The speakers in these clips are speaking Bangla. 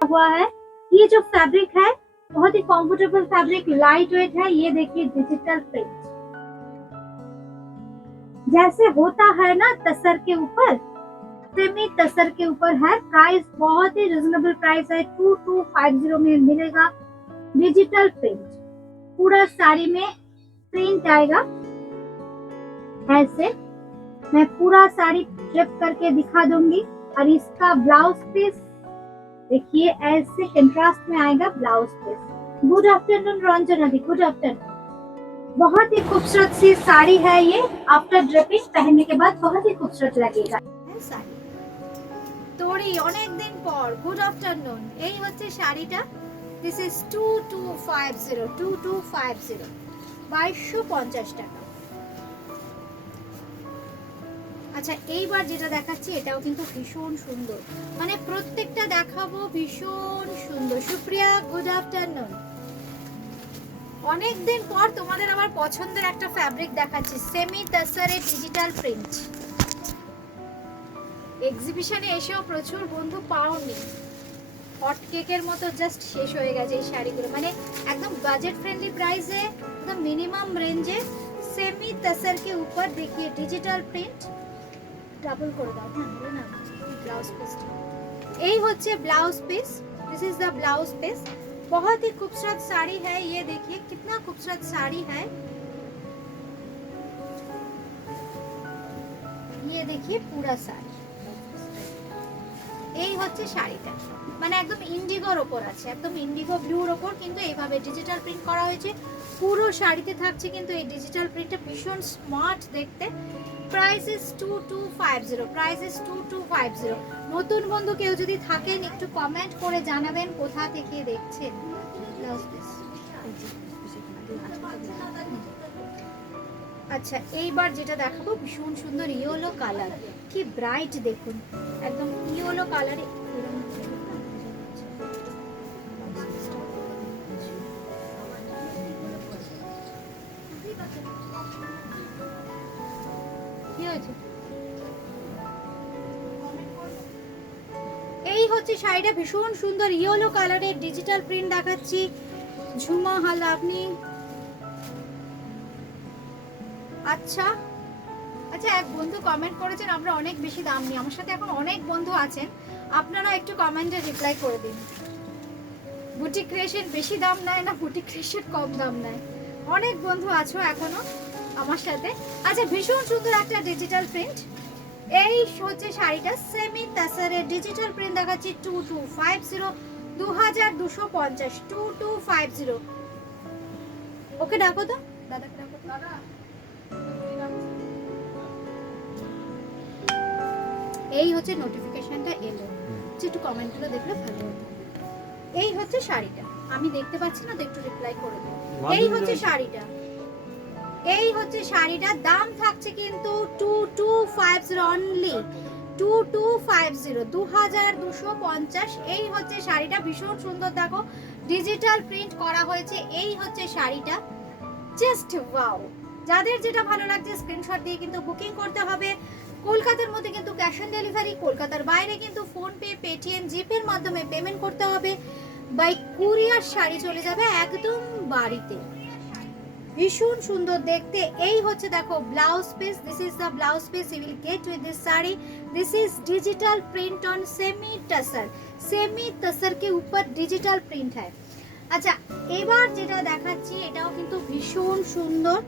हुआ है। ये जो फैब्रिक है बहुत ही कंफर्टेबल फैब्रिक, लाइट वेट है। ये देखिए डिजिटल प्रिंट जैसे होता है ना तसर के ऊपर, सेमी तसर के ऊपर है। प्राइस बहुत ही रिजनेबल प्राइस है, 2250 में मिलेगा। डिजिटल प्रिंट पूरा साड़ी में प्रिंट आएगा ऐसे। मैं पूरा साड़ी फ्लिप करके दिखा दूंगी। और इसका ब्लाउज पीस देखिए ऐसे कंट्रास्ट में आएगा blouse piece. Good afternoon Ranjana di, good afternoon. बहुत ही खूबसूरत सी साड़ी है ये। आफ्टर ड्रेपिंग पहनने के बाद बहुत ही खूबसूरत लगेगा साड़ी। তোড়ি অনেক দিন পর গুড আফটারনুন। এই হচ্ছে শাড়িটা। দিস ইজ 2250 2250 টাকা। আচ্ছা এইবার যেটা দেখাচ্ছি এটাও কিন্তু ভীষণ সুন্দর, মানে প্রত্যেকটা দেখাবো ভীষণ সুন্দর। Supriya good afternoon. অনেক দিন পর তোমাদের আমার পছন্দের একটা ফ্যাব্রিক দেখাচ্ছি, সেমি তাসারে ডিজিটাল প্রিন্ট। এক্সিবিশনে এসেও প্রচুর বন্ধু পাওনি, হট কেকের মতো জাস্ট শেষ হয়ে গেছে এই শাড়িগুলো। মানে একদম বাজেট ফ্রেন্ডলি প্রাইসে, একদম মিনিমাম রেঞ্জে সেমি তাসার के ऊपर देखिए डिजिटल प्रिंट। ডাবল করে দাও হ্যাঁ, বলে না ব্লাউজ পিস। এই হচ্ছে blouse piece, this is the blouse piece. बहुत ही खूबसूरत साड़ी है ये, देखिए कितना खूबसूरत साड़ी है ये। देखिए पूरा साड़ी এই হচ্ছে শাড়িটা, মানে একদম ইন্ডিগোর উপর আছে, একদম ইন্ডিগো ব্লুর উপর কিন্তু এইভাবে ডিজিটাল প্রিন্ট করা হয়েছে। পুরো শাড়িতে থাকছে কিন্তু এই ডিজিটাল প্রিন্টটা, ভীষণ স্মার্ট দেখতে। Price is 2250, price is 2250। নতুন বন্ধু কেউ যদি থাকেন একটু কমেন্ট করে জানাবেন কোথা থেকে দেখছেন। আচ্ছা এইবার যেটা দেখাবো ভীষণ সুন্দর ইয়েলো কালার, কি ব্রাইট দেখুন, একদম ইয়েলো কালারে। কি হয়েছে? এই হচ্ছে শাড়িটা, ভীষণ সুন্দর ইয়েলো কালারের ডিজিটাল প্রিন্ট দেখাচ্ছি। ঝুমা হাল আপনি আচ্ছা আচ্ছা এক বন্ধু কমেন্ট করেছেন আমরা অনেক বেশি দাম নিই। আমার সাথে এখন অনেক বন্ধু আছেন, আপনারা একটু কমেন্টে রিপ্লাই করে দিন। বুটিক ক্রিয়েশন বেশি দাম নেয় না, বুটিক ক্রিয়েশন কম দাম নেয়। অনেক বন্ধু আছো এখনো আমার সাথে। আচ্ছা ভীষণ সুন্দর একটা ডিজিটাল প্রিন্ট। এই হচ্ছে শাড়িটা, সেমি তাসারের ডিজিটাল প্রিন্ট দেখাচ্ছি 2250, 2250, 2250। ওকে ডাকো তো দাদাকে, ডাকো দাদা। এই হচ্ছে নোটিফিকেশনটা এলো, একটু কমেন্টগুলো দেখলে ভালো হতো। এই হচ্ছে শাড়িটা, আমি দেখতে পাচ্ছি না তো একটু রিপ্লাই করে দিন। এই হচ্ছে শাড়িটা, এই হচ্ছে শাড়িটা। দাম থাকছে কিন্তু 2250 অনলি, 2250, 2250। এই হচ্ছে শাড়িটা, ভীষণ সুন্দর দেখো ডিজিটাল প্রিন্ট করা হয়েছে। এই হচ্ছে শাড়িটা, জাস্ট ওয়াও। যাদের যেটা ভালো লাগছে স্ক্রিনশট দিয়ে কিন্তু বুকিং করতে হবে। কলকাতার মধ্যে কিন্তু ক্যাশ অন ডেলিভারি, কলকাতার বাইরে কিন্তু ফোন পে, পেটিএম, জিপের মাধ্যমে পেমেন্ট করতে হবে। বাই কুরিয়ার শাড়ি চলে যাবে একদম বাড়িতে। ভীষণ সুন্দর দেখতে। এই হচ্ছে দেখো blouse piece, this is the blouse piece you will get with this sari. This is digital print on semi tussar, semi tussar के ऊपर डिजिटल प्रिंट है। আচ্ছা এবার যেটা দেখাচ্ছি এটাও কিন্তু ভীষণ সুন্দর।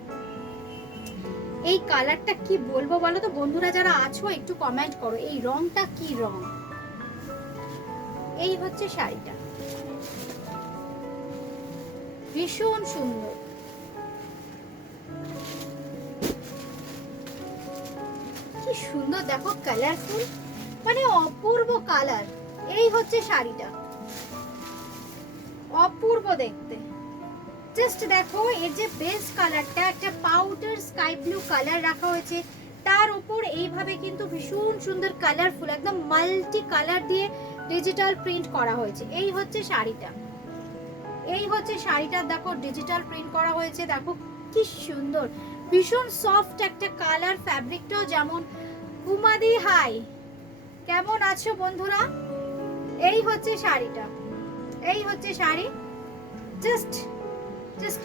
এই কালারটা কি বলবো বলো তো বন্ধুরা, যারা আছো একটু কমেন্ট করো এই রংটা কি রং। এই হচ্ছে শাড়িটা, ভীষণ সুন্দর, কি সুন্দর দেখো কালারফুল, মানে অপূর্ব কালার। এই হচ্ছে শাড়িটা, অপূর্ব দেখতে। জাস্ট দেখো এর যে বেস কালারটা একটা পাউডার স্কাই ব্লু কালার রাখা হয়েছে, তার উপর এইভাবে কিন্তু ভীষণ সুন্দর কালারফুল একদম মাল্টি কালার দিয়ে ডিজিটাল প্রিন্ট করা হয়েছে। এই হচ্ছে শাড়িটা, এই হচ্ছে শাড়িটা দেখো ডিজিটাল প্রিন্ট করা হয়েছে। দেখো কি সুন্দর, ভীষণ সফট একটা কালার। ফ্যাব্রিকটাও যেমন। উমাদি হাই, কেমন আছো বন্ধুরা? এই হচ্ছে শাড়িটা। এই হচ্ছে sari, just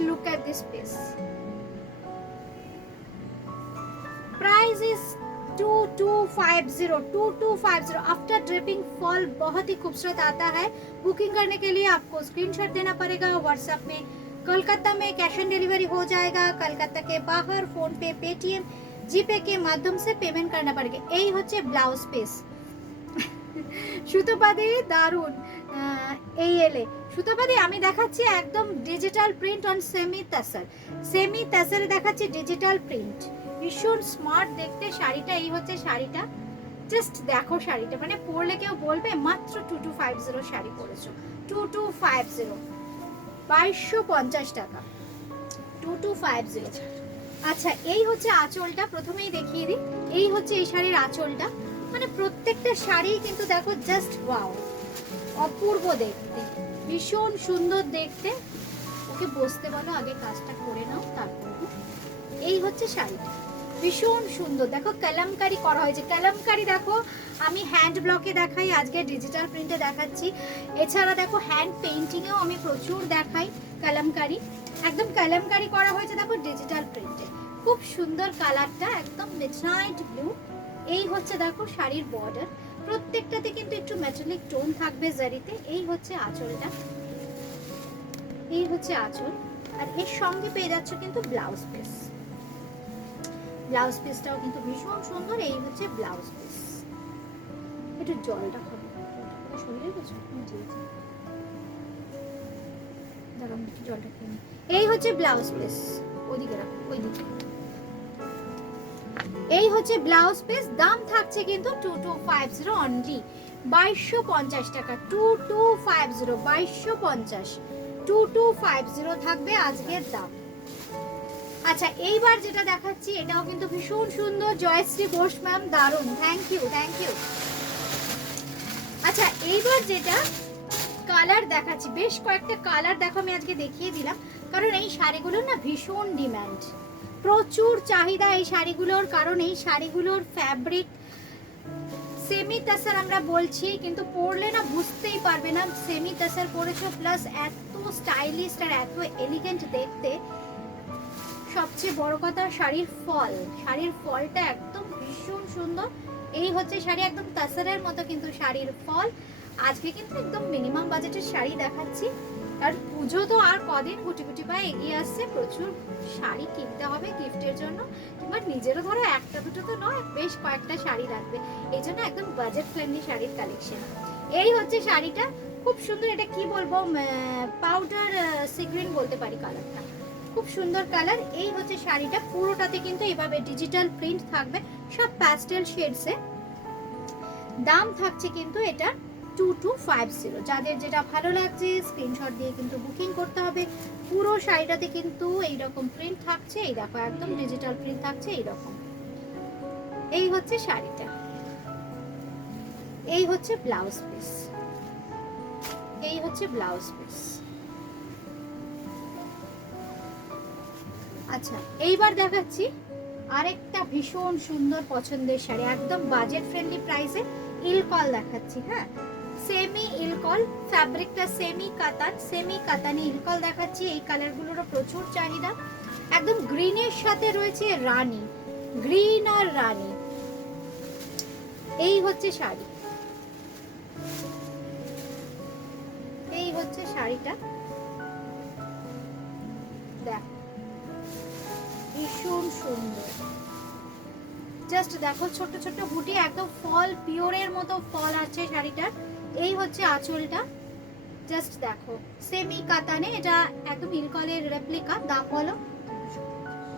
look at this piece. Price is 2250 after dripping fall बहुत ही खूबसूरत आता है। बुकिंग करने के लिए आपको स्क्रीनशॉट देना पड़ेगा व्हाट्सएप में। कोलकाता में कैश ऑन डिलीवरी हो जाएगा, कलकत्ता के बाहर फोन पे, पेटीएम, जीपे के माध्यम से पेमेंट करना पड़ेगा। यही হচ্ছে ব্লাউজ পিস। সুতোপাদি দারুন, এই এলে সুতোপাদি আমি দেখাচ্ছি একদম ডিজিটাল প্রিন্ট অন সেমি তাসারে দেখাচ্ছি ডিজিটাল প্রিন্ট, ভীষণ স্মার্ট দেখতে শাড়িটা। এই হচ্ছে শাড়িটা, জাস্ট দেখো শাড়িটা, মানে পরলে কেউ বলবে মাত্র 2250 শাড়ি পরেছো। 2250, 2250 টাকা, 2250। আচ্ছা এই হচ্ছে আঁচলটা, প্রথমেই দেখিয়ে দিই। এই হচ্ছে এই শাড়ির আঁচলটা, মানে প্রত্যেকটা শাড়ি কিন্তু দেখো জাস্ট ওয়াও, অপূর্ব দেখতে, ভীষণ সুন্দর দেখতে। ওকে বসতে বলো, আগে কাজটা করে নাও তারপর। এই হচ্ছে শাড়িটা, ভীষণ সুন্দর, দেখো কলমকারি করা হয়েছে। কলমকারি দেখো, আমি হ্যান্ড ব্লকে দেখাই, আজকে ডিজিটাল প্রিন্টে দেখাচ্ছি। এছাড়া দেখো হ্যান্ড পেইন্টিংয়েও আমি প্রচুর দেখাই কলমকারি, একদম কলমকারি করা হয়েছে দেখো ডিজিটাল প্রিন্টে। খুব সুন্দর কালারটা, একদম মিডনাইট ব্লু। এই হচ্ছে দেখো শাড়ির বর্ডার, প্রত্যেকটাতে কিন্তু একটু মেটালিক টোন থাকবে জারিতে। এই হচ্ছে আঁচলটা, এই হচ্ছে আঁচল, আর এর সঙ্গে পেয়ে যাচ্ছ কিন্তু ব্লাউজ পিস। ব্লাউজ পিসটাও কিন্তু ভীষণ সুন্দর। এই হচ্ছে ব্লাউজ পিস। একটু জলটা খাবো, শরীরে গেছে, জলটা খেয়ে। এই হচ্ছে ব্লাউজ পিস, ওদিকে রাখো, ওইদিকে। এই হচ্ছে ব্লাউজ পিস, দাম থাকছে কিন্তু 2250 অনলি, 2250 টাকা। 2250, 2250, 2250 থাকবে আজকের দাম। আচ্ছা এইবার যেটা দেখাচ্ছি এটাও কিন্তু ভীষণ সুন্দর, জয়শ্রী ঘোষ ম্যাম, দারুণ, থ্যাংক ইউ। আচ্ছা এইবার যেটা কালার দেখাচ্ছি, বেশ কয়েকটা কালার দেখো আমি আজকে দেখিয়ে দিলাম, কারণ এই শাড়িগুলোর না ভীষণ ডিমান্ড, প্রচুর চাহিদা এই শাড়িগুলোর, কারণ এই শাড়িগুলোর ফ্যাব্রিক সেমি তাসার আমরা বলছি, কিন্তু পরলে না বুঝতেই পারবে না সেমি তাসার পরেছো, প্লাস এত স্টাইলিশ আর এত এলিগেন্ট দেখতে। সবচেয়ে বড় কথা শাড়ির ফলটা একদম ভীষণ সুন্দর। এই হচ্ছে শাড়ি, একদম তাসারের মতো কিন্তু শাড়ির ফল। আজকে কিন্তু একদম মিনিমাম বাজেটের শাড়ি দেখাচ্ছি, কারণ পুজো তো আর কদিন গুটি গুটি পায়ে এগিয়ে আসছে, প্রচুর শাড়ি কিনতে হবে গিফটের জন্য, কিংবা নিজেরও ধরো একটা দুটো তো নয়, বেশ কয়েকটা শাড়ি লাগবে, এই জন্য একদম বাজেট ফ্রেন্ডলি শাড়ির কালেকশন। এই হচ্ছে শাড়িটা, খুব সুন্দর। এটা কি বলবো, পাউডার সিগ্রিন বলতে পারি কালারটা, খুব সুন্দর কালার। এই হচ্ছে শাড়িটা, পুরোটাতে কিন্তু এইভাবে ডিজিটাল প্রিন্ট থাকবে, সব প্যাস্টেল শেডসে। দাম থাকছে কিন্তু এটা 2250। যাদের যেটা ভালো লাগছে স্ক্রিনশট দিয়ে কিন্তু বুকিং করতে হবে। পুরো শাড়িটাতে কিন্তু এইরকম প্রিন্ট থাকছে, এই দেখো একদম ডিজিটাল প্রিন্ট থাকছে এইরকম। এই হচ্ছে শাড়িটা, এই হচ্ছে ব্লাউজ পিস, এই হচ্ছে ব্লাউজ পিস। আচ্ছা এইবার দেখাচ্ছি আরেকটা ভীষণ সুন্দর পছন্দের শাড়ি, একদম বাজেট ফ্রেন্ডলি প্রাইসে। ইলকল দেখাচ্ছি, হ্যাঁ সেমি ইলকল, ফ্যাব্রিকটা সেমি কাতানি ইলকল দেখাচ্ছি। এই কালারগুলোরও প্রচুর চাহিদা, একদম গ্রিনের সাথে রয়েছে রানী, গ্রিন আর রানী। এই হচ্ছে শাড়ি, এই হচ্ছে শাড়িটা, দেখ ভীষণ সুন্দর, জাস্ট দেখো ছোট ছোট বুটি, একদম ফল পিওরের মতো ফল আছে শাড়িটার। এই হচ্ছে আঁচলটা, জাস্ট দেখো সেমি কাতানে, এটা একদম ইলকলের রেপ্লিকা। দাম বলো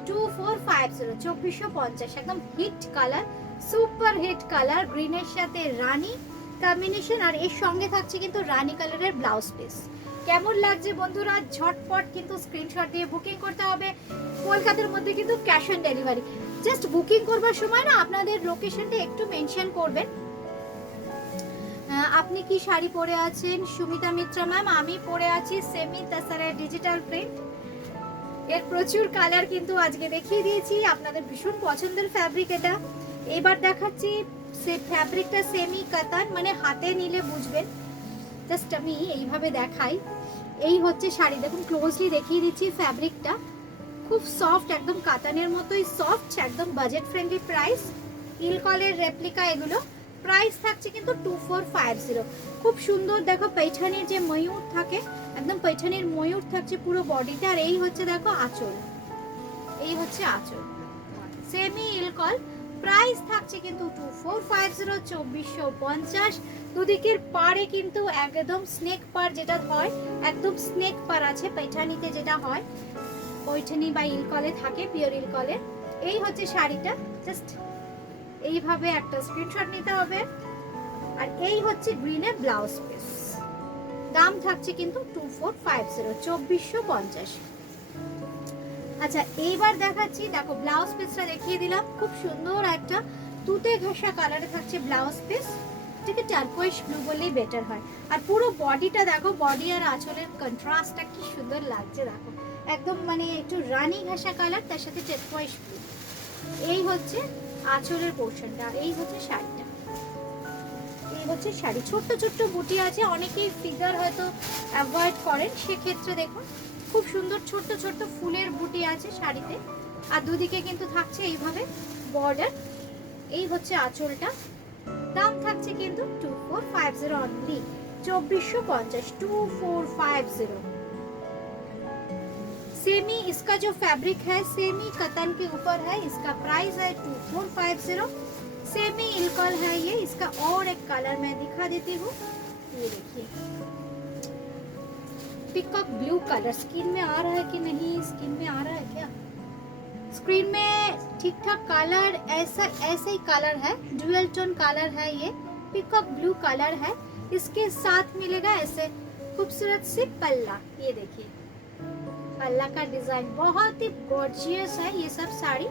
2450, 2450, একদম hit colour, super hit colour, গ্রিনের সাথে রানী কম্বিনেশন, আর এর সঙ্গে থাকছে কিন্তু রানী কালারের ব্লাউজ পিস। কেমন লাগছে বন্ধুরা, ঝটপট কিন্তু স্ক্রিনশট দিয়ে বুকিং করতে হবে। কলকাতার মধ্যে কিন্তু cash on delivery. Just booking করবার সময় না আপনাদের লোকেশনটা একটু মেনশন করবেন। আপনি কি শাড়ি পরে আছেন? সুমিতা মিত্রা ম্যাম, আমি পরে আছি সেমি তাসারের ডিজিটাল প্রিন্ট। এর প্রচুর কালার কিন্তু আজকে দেখিয়ে দিয়েছি, আপনাদের ভীষণ পছন্দের ফ্যাব্রিক এটা। এবার দেখাচ্ছি সে ফ্যাব্রিকটা সেমি কাতান, মানে হাতে নিলে বুঝবেন জাস্ট আমি এইভাবে দেখাই। এই হচ্ছে শাড়ি, দেখুন ক্লোজলি দেখিয়ে দিচ্ছি ফ্যাব্রিকটা, খুব সফট, একদম কাতানের মতোই সফট, একদম বাজেট ফ্রেন্ডলি প্রাইস। ইলকলের রেপ্লিকা এগুলো, প্রাইস থাকছে কিন্তু 2450। খুব সুন্দর দেখো पैठनिর যে ময়ূর থাকে, একদম पैठनिর ময়ূর থাকছে পুরো বডিতে। আর এই হচ্ছে দেখো আঁচল, এই হচ্ছে আঁচল, সেমি ইলকল, প্রাইস থাকছে কিন্তু 2450, 2450। দুদিকের পাড়ে কিন্তু একদম স্নেক পার যেটা হয়, একদম স্নেক পার আছে पैठनिতে, যেটা হয় पैठनी বা ইলকলে থাকে, পিওর ইলকলে। এই হচ্ছে শাড়িটা, জাস্ট এইভাবে একটা স্ক্রিনশট নিতে হবে। আর এই হচ্ছে গ্রিনের ব্লাউজ পিস, দাম থাকছে কিন্তু 2450, 2450। আচ্ছা এইবার দেখাচ্ছি, দেখো ব্লাউজ পিসটা দেখিয়ে দিলাম, খুব সুন্দর একটা তুতে ঘষা কালারে থাকছে ব্লাউজ পিস, ঠিক আছে, টার্কোয়েশ ব্লু বললেই বেটার হয়। আর পুরো বডিটা দেখো, বডি আর আঁচলের কন্ট্রাস্টটা কি সুন্দর লাগছে দেখো, একদম মানে একটু রানী ঘাসা কালার, তার সাথে টার্কোয়েশ ব্লু। এই হচ্ছে আঁচলের পোর্শনটা, এই হচ্ছে শাড়িটা, এই হচ্ছে শাড়ি। ছোট্ট ছোট্ট বুটি আছে, অনেকেই ফিগার হয়তো অ্যাভয়েড করেন, সেক্ষেত্রে দেখুন খুব সুন্দর ছোট্ট ছোট্ট ফুলের বুটি আছে শাড়িতে। আর দুদিকে কিন্তু থাকছে এইভাবে বর্ডার। এই হচ্ছে আঁচলটা, দাম থাকছে কিন্তু 2450 অনলি, 2450, 2450। सेमी इसका जो फैब्रिक है सेमी कतन के ऊपर है, इसका प्राइस है 2450। सेमी इल्कॉल है ये, इसका और एक कलर मैं दिखा देती हूँ, ये देखिए पिकॉक ब्लू कलर। स्किन में आ रहा है कि नहीं, स्किन में आ रहा है क्या, स्क्रीन में ठीक ठाक कलर, ऐसा ही कलर है, ड्यूअल टोन कलर है ये, पिकॉक ब्लू कलर है। इसके साथ मिलेगा ऐसे खूबसूरत से पल्ला, ये देखिए पल्ला का डिजाइन बहुत ही गॉर्जियस है ये सब साड़ी।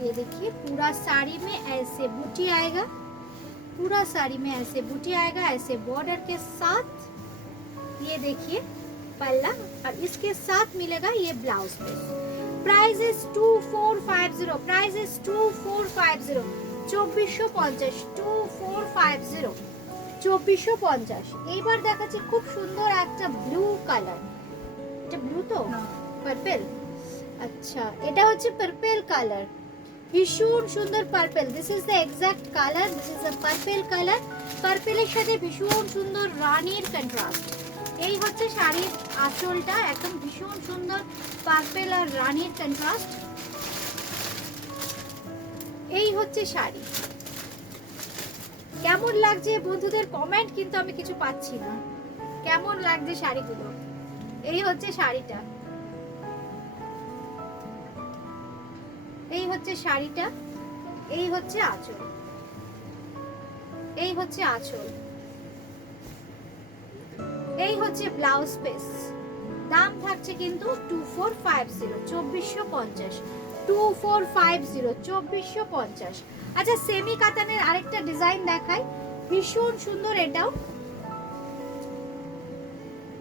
ये देखिए पूरा साड़ी में ऐसे बूटी आएगा, पूरा साड़ी में ऐसे बूटी आएगा, ऐसे बॉर्डर के साथ। ये देखिए पल्ला, और इसके साथ मिलेगा ये blouse piece. Price is 2450, price is 2450, 2450, 2450, 2450। এইবার দেখাচ্ছি খুব সুন্দর একটা ব্লু কালার, এটা ব্লু তো পার্পল, আচ্ছা এটা হচ্ছে পার্পল কালার, ভীষণ সুন্দর purple. This is the exact colour, this is the purple colour, পার্পলের সাথে ভীষণ সুন্দর রানীর কন্ট্রাস্ট। এই হচ্ছে শাড়ির আঁচলটা, একদম ভীষণ সুন্দর পার্পল আর রানীর কন্ট্রাস্ট। এই হচ্ছে শাড়ি, কেমন লাগছে বন্ধুদের কমেন্ট কিন্তু আমি কিছু পাচ্ছি না, কেমন লাগছে শাড়িগুলো। এই হচ্ছে শাড়িটা, এই হচ্ছে শাড়িটা, এই হচ্ছে আঁচল, এই হচ্ছে আঁচল, এই হচ্ছে ব্লাউজ পিস। দাম থাকছে কিন্তু 2450, 2450, 2450, 2450। আচ্ছা সেমি কাতানের আরেকটা ডিজাইন দেখাই, ভীষণ সুন্দর, এটাও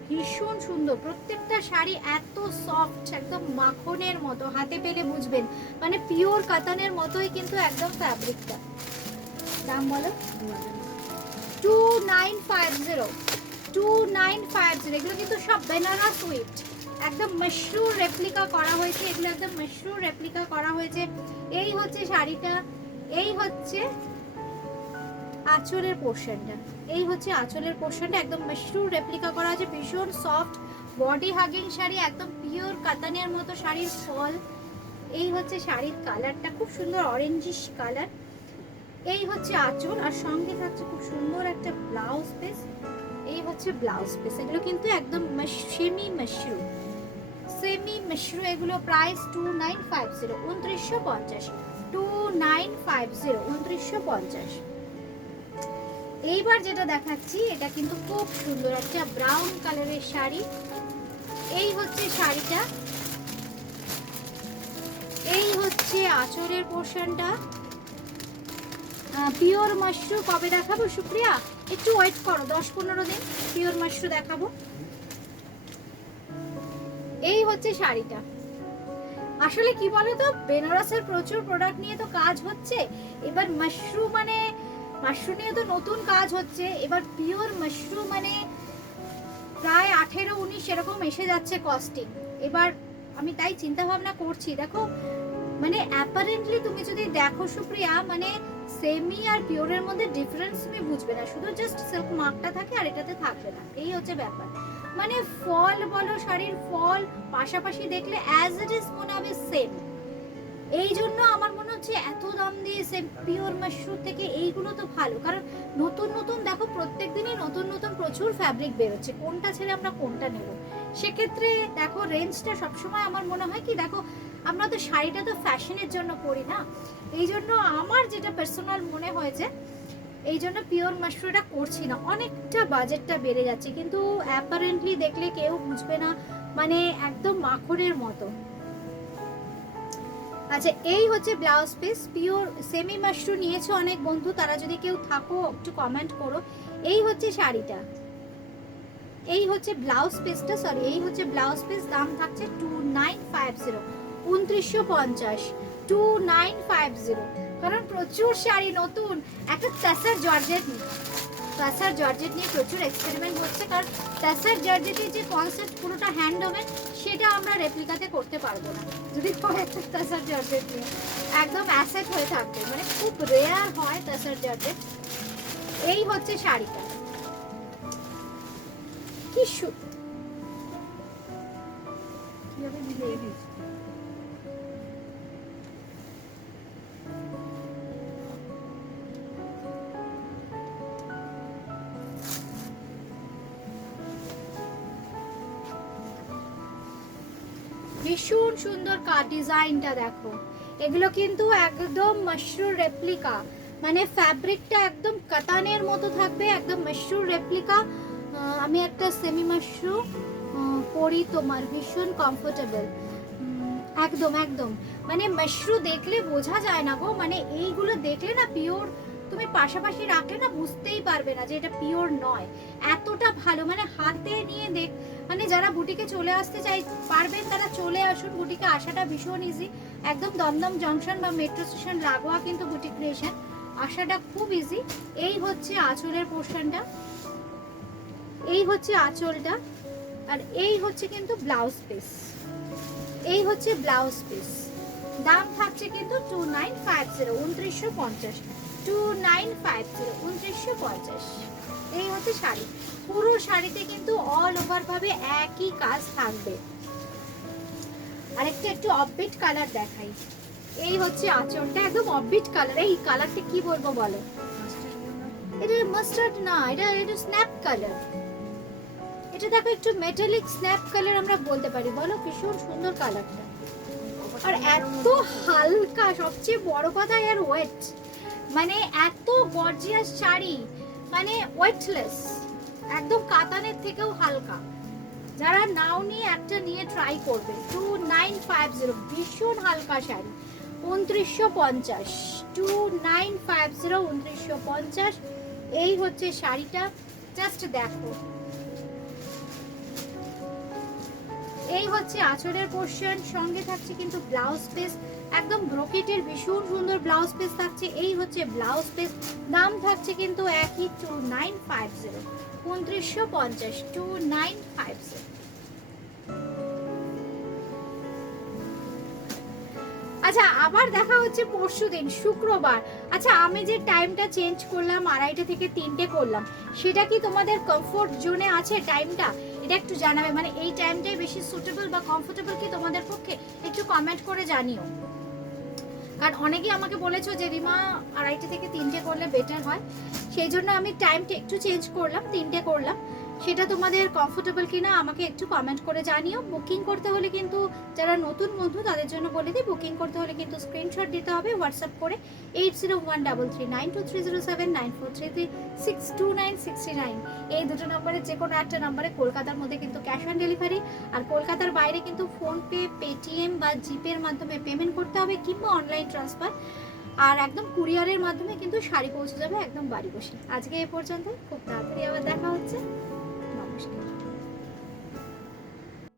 ভীষণ সুন্দর। প্রত্যেকটা শাড়ি এত সফট, একদম মাখনের মতো, হাতে পেলে বুঝবেন, মানে পিওর কাতানের মতোই কিন্তু একদম ফ্যাব্রিকটা। দাম বলো 2950, 2950। এগুলো কিন্তু সব বেনারস সুইট, একদম মশরুর রেপ্লিকা করা হয়েছে, এগুলো একদম মশরুর রেপ্লিকা করা হয়েছে। এই হচ্ছে শাড়িটা, এই হচ্ছে আঁচলের পোর্শনটা, এই হচ্ছে আঁচলের পোর্শনটা, একদম মশরুর রেপ্লিকা করা আছে, ভীষণ সফট বডি হাগিং শাড়ি, একদম পিওর কাতানের মতো শাড়ির ফল। এই হচ্ছে শাড়ির কালারটা, খুব সুন্দর অরেঞ্জিশ কালার। এই হচ্ছে আঁচল, আর সঙ্গে থাকছে খুব সুন্দর একটা ব্লাউজ পিস। এই হচ্ছে ব্লাউজ পিস, এগুলো কিন্তু একদম সেমি মশরু, সেমি মশরু। এগুলো প্রাইস 2950, 2950, 2950, 2950। এইবার যেটা দেখাচ্ছি এটা কিন্তু খুব সুন্দর একটা ব্রাউন কালারের শাড়ি। এই হচ্ছে শাড়িটা, এই হচ্ছে আঁচলের পোর্শনটা। পিওর মাশরু কবে দেখাবো সুপ্রিয়া, একটু ওয়েট করো, 10-15 দিন পিওর মাশরু দেখাবো। এই হচ্ছে শাড়িটা। আসলে কি বলতো, বেনারসের প্রচুর প্রোডাক্ট নিয়ে তো কাজ হচ্ছে, এবার মাশরু মানে মাশরুম নিয়ে তো নতুন কাজ হচ্ছে, এবার পিওর মাশরুম মানে প্রায় 18-19 এরকম এসে যাচ্ছে কস্টিং। এবার আমি তাই চিন্তা ভাবনা করছি, দেখো মানে অ্যাপারেন্টলি তুমি যদি দেখো সুপ্রিয়া, মানে সেমি আর পিওরের মধ্যে ডিফারেন্স তুমি বুঝবে না, শুধু জাস্ট সিল্ক মার্কটা থাকে আর এটাতে থাকবে না, এই হচ্ছে ব্যাপার। মানে ফল বলো, শাড়ির ফল পাশাপাশি দেখলে অ্যাজ ইট ইজ মনে হবে সেম। এই জন্য আমার মনে হচ্ছে এত দাম দিয়ে সেম পিওর মাশরুম থেকে এইগুলো তো ভালো, কারণ নতুন নতুন দেখো প্রত্যেক দিনই নতুন নতুন প্রচুর ফ্যাব্রিক বেরোচ্ছে, কোনটা ছেড়ে আমরা কোনটা নেব। সেক্ষেত্রে দেখো রেঞ্জটা সবসময় আমার মনে হয় কি, দেখো আমরা তো শাড়িটা তো ফ্যাশনের জন্য পরি না, এই জন্য আমার যেটা পার্সোনাল মনে হয়েছে এই জন্য পিওর মাশরুমটা করছি না, অনেকটা বাজেটটা বেড়ে যাচ্ছে, কিন্তু অ্যাপারেন্টলি দেখলে কেউ বুঝবে না, মানে একদম মাখনের মতো। আচ্ছা, এই হচ্ছে blouse piece, pure semi mushroom নিয়েছো অনেক বন্ধু, তারা যদি কেউ থাকো একটু কমেন্ট করো। এই হচ্ছে শাড়িটা, এই হচ্ছে ব্লাউজ পিসটা, সরি এই হচ্ছে ব্লাউজ পিস, দাম থাকছে 2950, 2950, 2950। কারণ প্রচুর শাড়ি নতুন, একটা তাসার জর্জেট নিয়ে, তাসার জর্জেট নিয়ে প্রচুর এক্সপেরিমেন্ট হচ্ছে, কারণ তাসার জর্জেটের যে কনসেপ্ট পুরোটা হ্যান্ডওমেড, সেটা আমরা রেপ্লিকাতে করতে পারবো না যদি একটা তাসার জর্জেট নিয়ে, একদম অ্যাসেট হয়ে থাকবে, মানে খুব রেয়ার হয় তাসার জর্জেট। এই হচ্ছে শাড়িটা, কি কিভাবে দিয়ে দিচ্ছি। ভীষণ সুন্দর কাট ডিজাইনটা দেখো, এগুলো কিন্তু একদম মাশরুম রেপ্লিকা, মানে ফ্যাব্রিকটা একদম কাতানের মতো থাকবে, একদম মাশরুম রেপ্লিকা। আমি একটা সেমি মাশরুম পরি, তোমার ভীষণ কমফোর্টেবল, একদম একদম মানে মাশরুম দেখলে বোঝা যায় না গো, মানে এইগুলো দেখলে না পিওর, তুমি পাশাপাশি রাখলে না বুঝতেই পারবে না যে এটা পিওর নয়, এতটা ভালো, মানে হাতে নিয়ে দেখ, মানে যারা বুটিকে চলে আসতে চাই পারবেন তারা চলে আসুন, বুটিকে আসাটা ভীষণ ইজি, একদম দমদম জংশন বা মেট্রো স্টেশন লাগোয়া কিন্তু বুটিক ক্রিয়েশন, আসাটা খুব ইজি। এই হচ্ছে আঁচলের পোর্শনটা, এই হচ্ছে আঁচলটা, আর এই হচ্ছে কিন্তু ব্লাউজ পিস, এই হচ্ছে ব্লাউজ পিস, দাম থাকছে কিন্তু 2950, 2950, 2950, 2950। এই হচ্ছে শাড়ি, পুরো শাড়িতে কিন্তু অল ওভার ভাবে একই কাজ থাকবে। আরেকটা একটু অফবিট কালার দেখাই, এই হচ্ছে আঁচলটা, একদম অফবিট কালার, এই কালারটা কি বলবো বলো, এটা মাস্টার্ড না, এটা স্ন্যাপ কালার, এটা দেখো একটু মেটালিক স্ন্যাপ কালার আমরা বলতে পারি, বলো ভীষণ সুন্দর কালারটা, আর এত হালকা, সবচেয়ে বড় কথা এর ওয়েট, মানে এত গর্জিয়াস শাড়ি, মানে ওয়েটলেস, একদম কাতানের থেকেও হালকা, যারা নাও নিয়ে একটা নিয়ে ট্রাই করবে। 2950, ভীষণ হালকা শাড়ি, 2950, 2950, 2950। এই হচ্ছে শাড়িটা, জাস্ট দেখো, এই হচ্ছে আঁচলের পোর্শন, সঙ্গে থাকছে কিন্তু ব্লাউজ পিস, একদম ব্রোকেটের ভীষণ সুন্দর ব্লাউজ পিস থাকছে, এই হচ্ছে ব্লাউজ পিস, দাম থাকছে কিন্তু একই 2950, 2950, 2950। আচ্ছা, আবার দেখা হচ্ছে পরশুদিন শুক্রবার। আচ্ছা, আমি যে টাইমটা চেঞ্জ করলাম, 2:30 থেকে 3টে করলাম, সেটা কি তোমাদের কমফোর্ট জোনে আছে টাইমটা? এটা একটু জানাবে, মানে এই টাইমটাই বেশি সুটেবল বা কমফোর্টেবল কি তোমাদের পক্ষে, একটু কমেন্ট করে জানিও। কারণ অনেকেই আমাকে বলেছো যে রিমা 2:30 থেকে 3টে করলে বেটার হয়, সেই জন্য আমি টাইমটা একটু চেঞ্জ করলাম, 3টে করলাম। সেটা তোমাদের কমফোর্টেবল কিনা আমাকে একটু কমেন্ট করে জানিও। বুকিং করতে হলে কিন্তু যারা নতুন বন্ধু তাদের জন্য বলে দিই, বুকিং করতে হলে কিন্তু স্ক্রিনশট দিতে হবে হোয়াটসঅ্যাপ করে 8013392307943362962969, এই দুটো নম্বরে যে কোনো একটা নম্বরে, কলকাতার মধ্যে কিন্তু ক্যাশ অন ডেলিভারি, আর কলকাতার বাইরে কিন্তু ফোনপে, পেটিএম বা জিপের মাধ্যমে পেমেন্ট করতে হবে, কিংবা অনলাইন ট্রান্সফার, আর একদম কুরিয়ারের মাধ্যমে কিন্তু শাড়ি পৌঁছে যাবে একদম বাড়ি বসে। আজকে এ পর্যন্ত, খুব তাড়াতাড়ি আবার দেখা হচ্ছে।